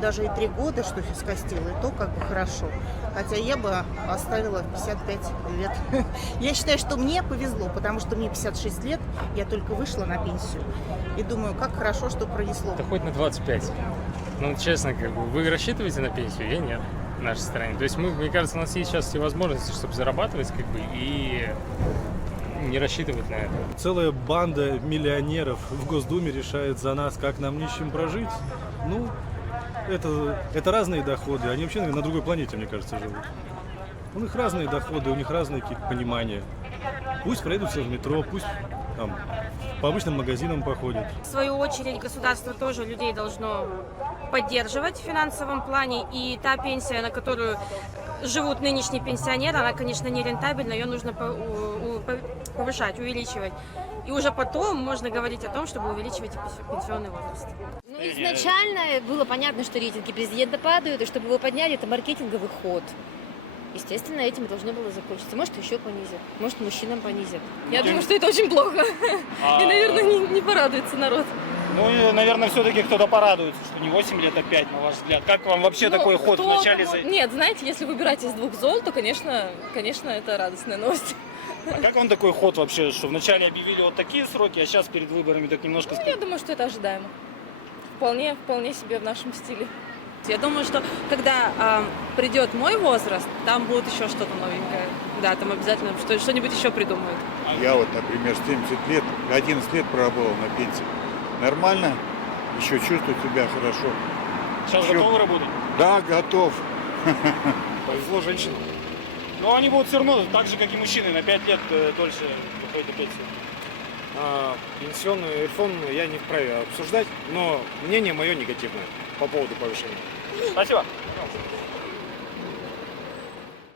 Даже и 3 года, что скостила, и то как бы хорошо. Хотя я бы оставила 55 лет. Я считаю, что мне повезло, потому что мне 56 лет, я только вышла на пенсию. И думаю, как хорошо, что пронесло. Да хоть на 25. Ну, честно, как бы, вы рассчитываете на пенсию? Я нет в нашей стране. То есть, мне кажется, у нас есть сейчас все возможности, чтобы зарабатывать, как бы, и не рассчитывать на это. Целая банда миллионеров в Госдуме решает за нас, как нам нищим прожить. Ну, это разные доходы. Они вообще на другой планете, мне кажется, живут. У них разные доходы, у них разные какие-то понимания. Пусть проедутся в метро, пусть там по обычным магазинам походят. В свою очередь, государство тоже людей должно поддерживать в финансовом плане. И та пенсия, на которую живут нынешние пенсионеры, она, конечно, не рентабельна, ее нужно повышать, увеличивать. И уже потом можно говорить о том, чтобы увеличивать пенсионный возраст. Ну, изначально было понятно, что рейтинги президента падают, и чтобы его подняли, это маркетинговый ход. Естественно, этим и должно было закончиться. Может, еще понизят, может, мужчинам понизят. Я думаю, что это очень плохо. И, наверное, не порадуется народ. Ну, и, наверное, все-таки кто-то порадуется, что не 8 лет, а 5, на ваш взгляд. Как вам вообще такой ход в начале? Нет, знаете, если выбирать из двух зол, то, конечно, это радостная новость. А как вам такой ход вообще, что вначале объявили вот такие сроки, а сейчас перед выборами так немножко... Я думаю, что это ожидаемо. Вполне себе в нашем стиле. Я думаю, что когда придет мой возраст, там будет еще что-то новенькое. Да, там обязательно что-нибудь еще придумают. Я вот, например, 70 лет, 11 лет проработал на пенсии. Нормально, еще чувствую себя хорошо. Сейчас еще... готовы работать? Да, готов. Повезло женщинам. Но они будут все равно, так же, как и мужчины, на 5 лет дольше выходят на пенсию. Пенсионную реформу я не вправе обсуждать, но мнение мое негативное по поводу повышения. Спасибо.